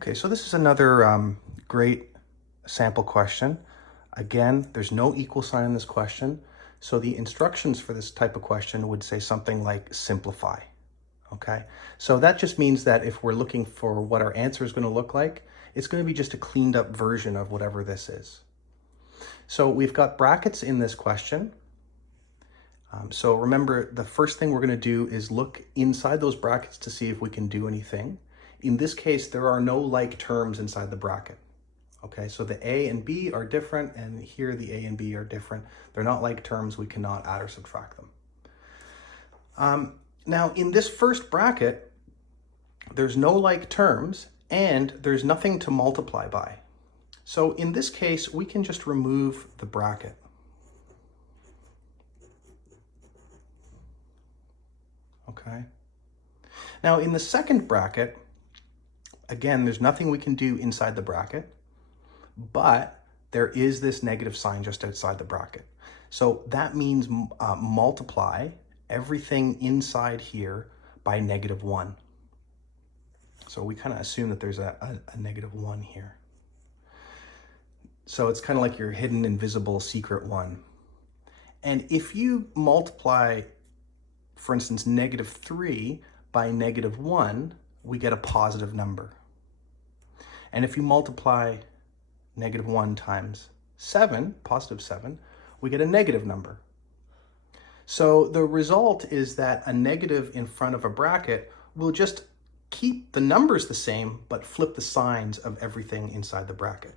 Okay, so this is another great sample question. Again, there's no equal sign in this question. So the instructions for this type of question would say something like simplify. Okay, so that just means that if we're looking for what our answer is going to look like, it's going to be just a cleaned up version of whatever this is. So we've got brackets in this question. So remember, the first thing we're going to do is look inside those brackets to see if we can do anything. In this case, there are no like terms inside the bracket. Okay, so the A and B are different, and here the A and B are different. They're not like terms, we cannot add or subtract them. Now, in this first bracket, there's no like terms, and there's nothing to multiply by. So in this case, we can just remove the bracket. Okay. Now, in the second bracket, again, there's nothing we can do inside the bracket, but there is this negative sign just outside the bracket. So that means multiply everything inside here by -1. So we kind of assume that there's a -1 here. So it's kind of like your hidden, invisible, secret one. And if you multiply, for instance, -3 by -1, we get a positive number. And if you multiply -1 times 7, positive 7, we get a negative number. So the result is that a negative in front of a bracket will just keep the numbers the same, but flip the signs of everything inside the bracket.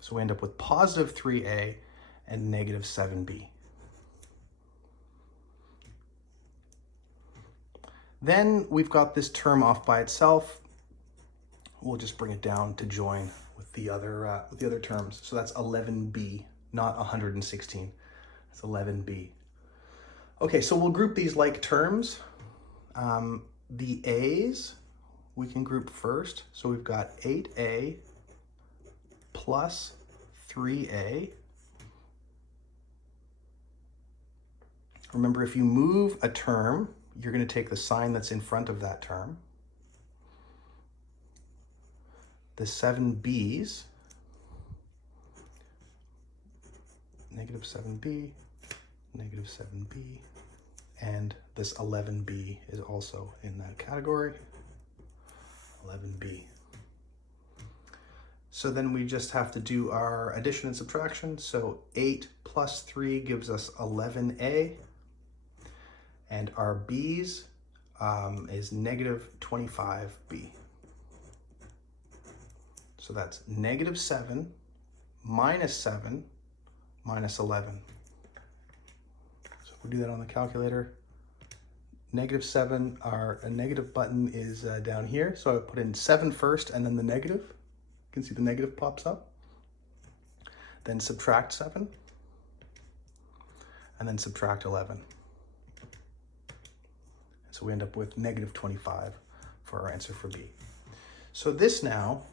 So we end up with positive 3a and negative 7b. Then we've got this term off by itself. We'll just bring it down to join with the other terms. So that's 11b, not 116. That's 11b. Okay, so we'll group these like terms. The a's we can group first. So we've got 8a plus 3a. Remember, if you move a term, you're going to take the sign that's in front of that term. The 7b's, -7b, -7b, and this 11b is also in that category, 11b. So then we just have to do our addition and subtraction. So 8 plus 3 gives us 11a, and our b's is -25b. So that's -7 minus 7 minus 11. So if we do that on the calculator, -7, our negative button is down here. So I put in 7 first and then the negative. You can see the negative pops up. Then subtract 7 and then subtract 11. So we end up with -25 for our answer for B. So this now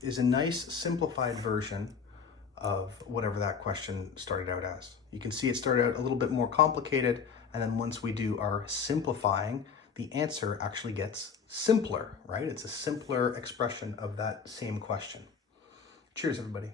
is a nice simplified version of whatever that question started out as. You can see it started out a little bit more complicated, and then once we do our simplifying, the answer actually gets simpler, right? It's a simpler expression of that same question. Cheers, everybody.